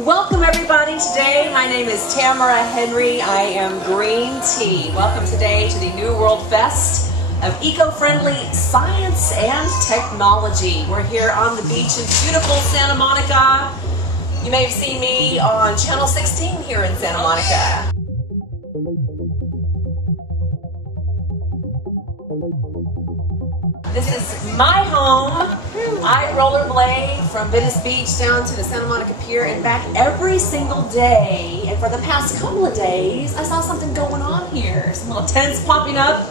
Welcome everybody. Today my name is Tamara Henry. I am Green Tea. Welcome today to the New World Fest of eco-friendly science and technology. We're here on the beach in beautiful Santa Monica. You may have seen me on Channel 16 here in Santa Monica. This is my home. I rollerblade from Venice Beach down to the Santa Monica Pier and back every single day. And for the past couple of days, I saw something going on here. Some little tents popping up.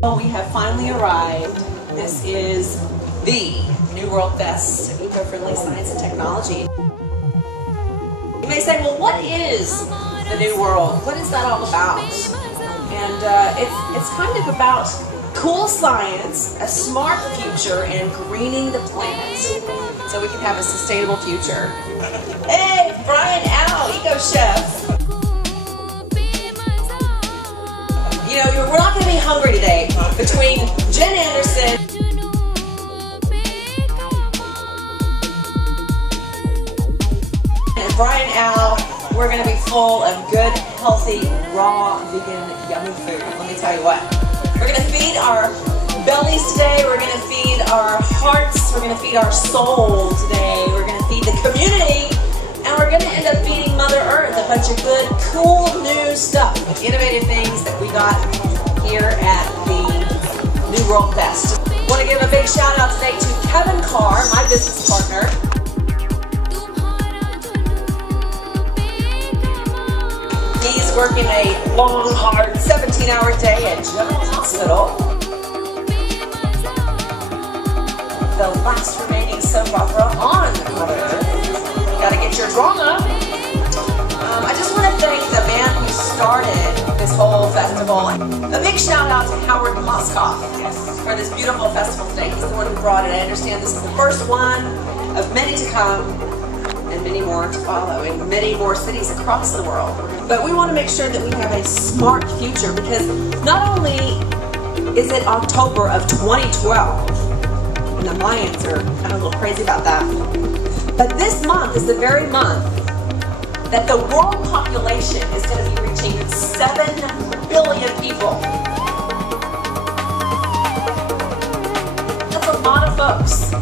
Well, we have finally arrived. This is the New World Fest of Eco-Friendly Science and Technology. You may say, well, what is the New World? What is that all about? And it's kind of about cool science, a smart future, and greening the planet so we can have a sustainable future. Hey, Brian Al, Eco Chef. You know, we're not going to be hungry today. Between Jen Anderson and Brian Al, we're going to be full of good, healthy, raw, vegan, yummy food. Let me tell you what. We're going to feed our bellies today, we're going to feed our hearts, we're going to feed our soul today, we're going to feed the community, and we're going to end up feeding Mother Earth a bunch of good, cool, new stuff, innovative things that we got here at the New World Fest. I want to give a big shout out today to Kevin Carr, my business partner. He's working a long, hard 17-hour day at General Hospital. The last remaining soap opera on Mother Earth. Gotta get your drama. I just want to thank the man who started this whole festival. A big shout out to Howard Moskoff for this beautiful festival today. He's the one who brought it. I understand this is the first one of many to come, and many more to follow in many more cities across the world. But we want to make sure that we have a smart future, because not only is it October of 2012, and the Mayans are kind of a little crazy about that, but this month is the very month that the world population is going to be reaching 7 billion people. That's a lot of folks.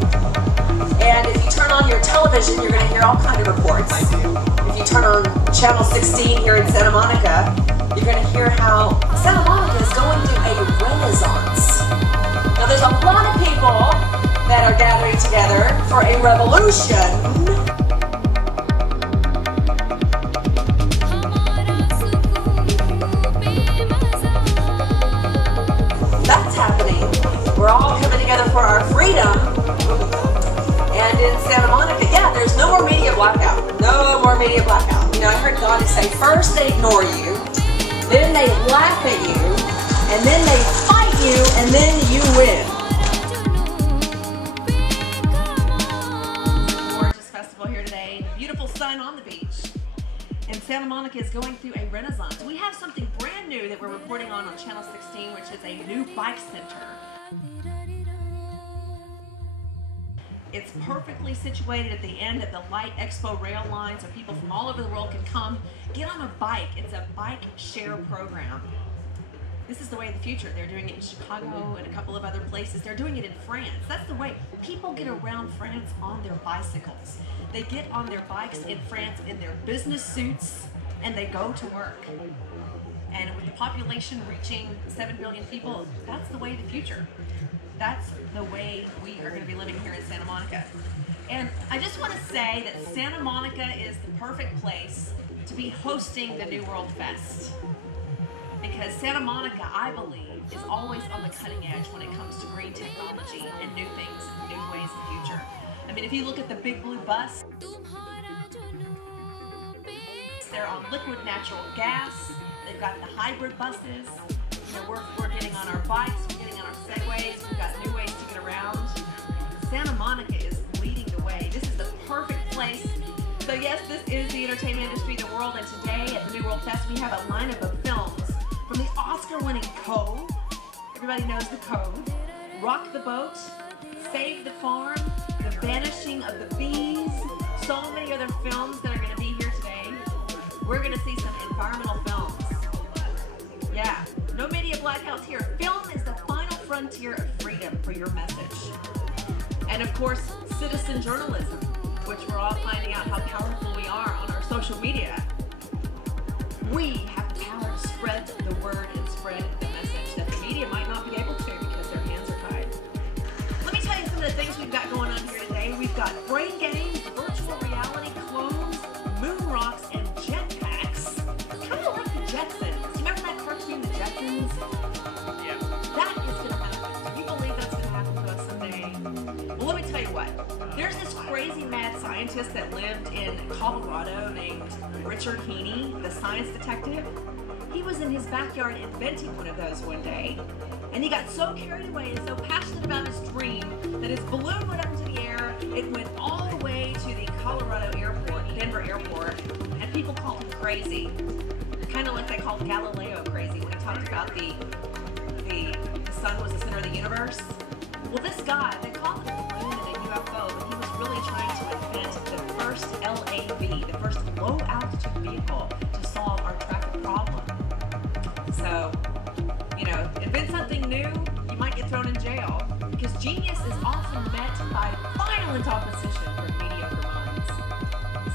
And if you turn on your television, you're going to hear all kinds of reports. If you turn on Channel 16 here in Santa Monica, you're going to hear how Santa Monica is going through a renaissance. Now, there's a lot of people that are gathering together for a revolution. That's happening. We're all coming together for our freedom. And in Santa Monica, yeah, there's no more media blackout. No more media blackout. You know, I heard God say, first they ignore you, then they laugh at you, and then they fight you, and then you win. Gorgeous festival here today. The beautiful sun on the beach. And Santa Monica is going through a renaissance. We have something brand new that we're reporting on Channel 16, which is a new bike center. It's perfectly situated at the end of the Light Expo rail line, so people from all over the world can come get on a bike. It's a bike share program. This is the way of the future. They're doing it in Chicago and a couple of other places. They're doing it in France. That's the way people get around France on their bicycles. They get on their bikes in France in their business suits and they go to work. And with the population reaching 7 billion people, that's the way of the future. That's the way we are going to be living here in Santa Monica. And I just want to say that Santa Monica is the perfect place to be hosting the New World Fest. Because Santa Monica, I believe, is always on the cutting edge when it comes to green technology and new things, and new ways of the future. I mean, if you look at the Big Blue Bus, they're on liquid natural gas. They've got the hybrid buses. You know, we're getting on our bikes, we're getting on our Segways, we've got new ways to get around. Santa Monica is leading the way. This is the perfect place. So yes, this is the entertainment industry, the world, and today at the New World Fest we have a lineup of films from the Oscar-winning Code. Everybody knows the Code. Rock the Boat, Save the Farm, The Vanishing of the Bees, so many other films that are going to be here today. We're going to see some environmental films. Yeah, no media blackouts here. Film is the final frontier of freedom for your message. And of course, citizen journalism, which we're all finding out how powerful we are on our social media. We have the power to spread the word and spread the message that the media might not be able to because their hands are tied. Let me tell you some of the things we've got going on here today. We've got brain games, virtual reality, clones, moon rocks, and jetpacks. Kind of like the Jetsons. You remember that cartoon, the Jetsons? Yeah. That is going to happen. Do you believe that's going to happen to us someday? Well, let me tell you what. There's this crazy mad scientist that lived in Colorado named Richard Heaney, the science detective. He was in his backyard inventing one of those one day, and he got so carried away and so passionate about his dream that his balloon went up into the air. It went all the way to the Colorado airport, Denver airport, and people called him crazy. Kind of like they called Galileo crazy when he talked about the sun was the center of the universe. Well, this guy, they called it a balloon and a UFO, but he was really trying to invent the first LAV, the first low-altitude vehicle to solve our traffic problem. So, you know, invent something new, you might get thrown in jail, because genius is often met by violent opposition from mediocre minds.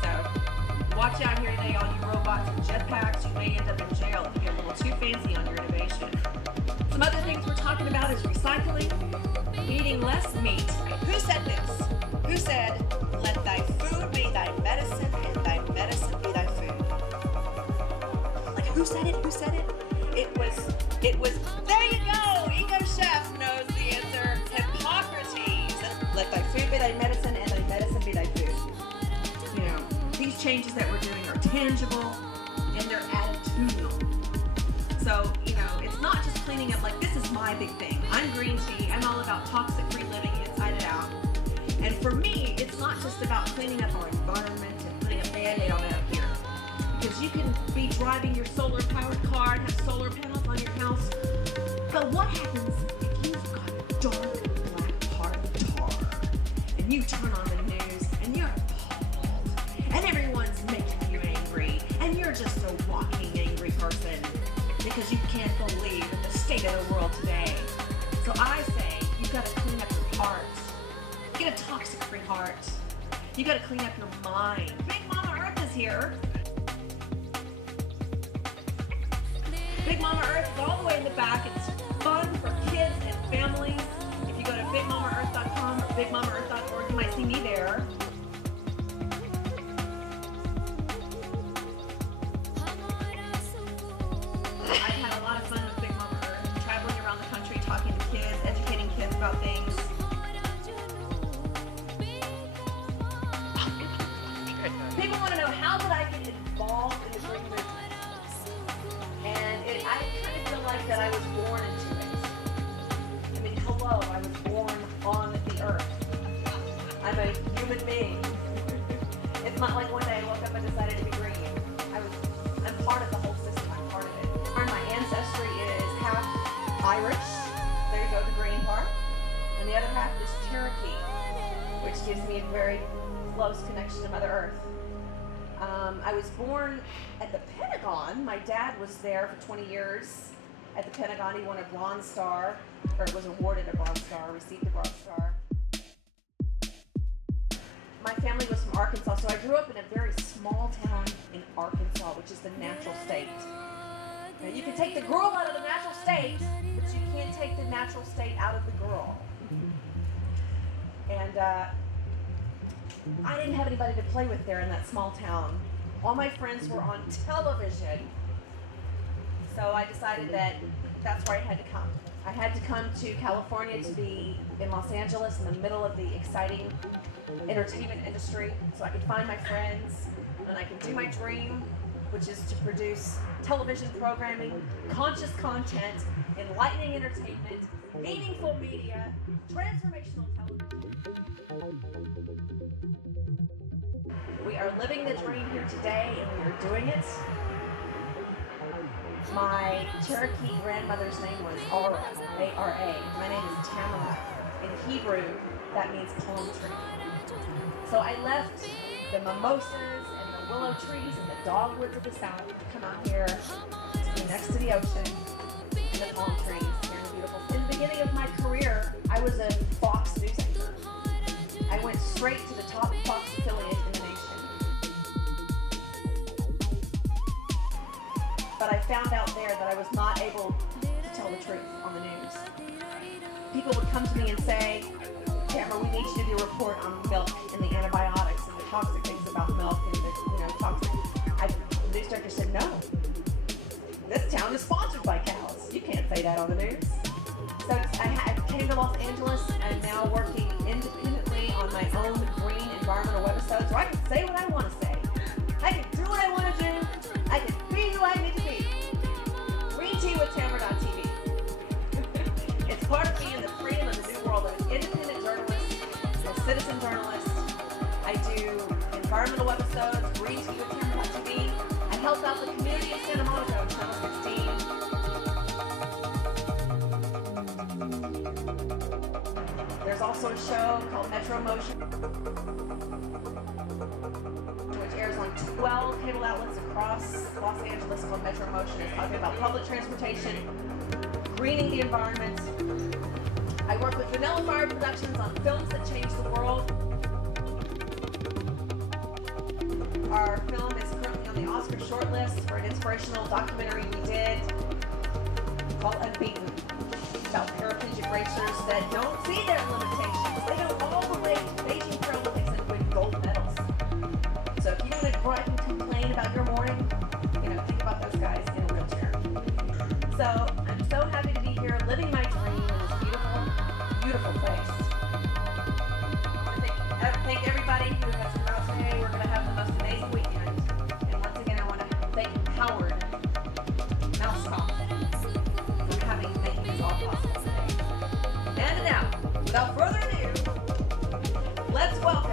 So, watch out here today, all you robots and jetpacks. You may end up in jail if you get a little too fancy on your innovation. Some other things we're talking about is recycling, eating less meat. Who said this? Who said, "Let thy food be thy medicine, and thy medicine be thy food"? Like, who said it? Who said it? It was, there you go! Ego Chef knows the answer. Hippocrates. Let thy food be thy medicine, and thy medicine be thy food. You know, these changes that we're doing are tangible, and they're attitudinal. So, you know, it's not just cleaning up, like, this is my big thing. I'm green tea. I'm all about toxic-free living inside and out. And for me, it's not just about cleaning up our environment and putting a Band-Aid on it up here. Because you can be driving your solar-powered car and have solar panels on your house. But what happens if you've got a dark black part of tar and you turn on the news and you're appalled and everyone's making you angry and you're just a walking angry person because you can't believe in the state of the world today? So I say, you've got to clean up your heart. Get a toxic-free heart. You got to clean up your mind. Big Mama Earth is here. Big Mama Earth is all the way in the back. It's fun for kids and families. If you go to bigmamaearth.com or bigmamaearth.org, you might see me there. I've had a lot of fun with Big Mama Earth, traveling around the country, talking to kids, educating kids about things. People want to know, how did I get involved in the green movement? And I kind of feel like that I was born into it. I mean, hello, I was born on the earth. I'm a human being. It's not like one day I woke up and decided to be green. I'm part of the whole system. I'm part of it. My ancestry is half Irish. There you go, the green part. And the other half is Cherokee, which gives me a very close connection to Mother Earth. I was born at the Pentagon. My dad was there for 20 years at the Pentagon. He won a Bronze Star, or was awarded a Bronze Star, received a Bronze Star. My family was from Arkansas, so I grew up in a very small town in Arkansas, which is the natural state. Now, you can take the girl out of the natural state, but you can't take the natural state out of the girl. And I didn't have anybody to play with there in that small town. All my friends were on television. So I decided that that's where I had to come. I had to come to California to be in Los Angeles in the middle of the exciting entertainment industry so I could find my friends and I could do my dream, which is to produce television programming, conscious content, enlightening entertainment, meaningful media, transformational television. We are living the dream here today, and we are doing it. My Cherokee grandmother's name was Ara, A-R-A. My name is Tamara. In Hebrew, that means palm tree. So I left the mimosas and the willow trees and the dogwoods of the south come out here to be next to the ocean and the palm trees here in the beautiful. In the beginning of my career, I was a Fox news anchor. I went straight to the top Fox affiliate in the nation. But I found out there that I was not able to tell the truth on the news. People would come to me and say, Tamara, we need you to do a report on milk and the antibiotics and the toxic things about milk and the toxic. The news director said, no. This town is sponsored by cows. You can't say that on the news. So I came to Los Angeles and now working independently on my own green environmental webisodes where I can say what I want to say. I can do what I want to do. I can be who I need to be. Green Tea with Tamara.tv. It's part of being the freedom of the new world of an independent journalist, a citizen journalist. I do environmental webisodes, Green Tea with Tamara.tv. I help out the community of Santa Monica on Channel 16. There's also a show called Metro Motion, which airs on 12 cable outlets across Los Angeles called Metro Motion. It's talking about public transportation, greening the environment. I work with Vanilla Fire Productions on films that change the world. Our film is currently on the Oscar shortlist for an inspirational documentary we did called Unbeaten, about paraplegic racers that don't see their limitations. They go all the way to Beijing Paralympics and win gold medals. So if you want to gripe and complain about your morning, think about those guys in a wheelchair. So I'm so happy to be here living my dream in this beautiful, beautiful place. I want to thank everybody who has come out today. We're going to have the most amazing weekend. And once again, I want to thank Howard Mousecock for making this all possible today. And now, without further ado, let's welcome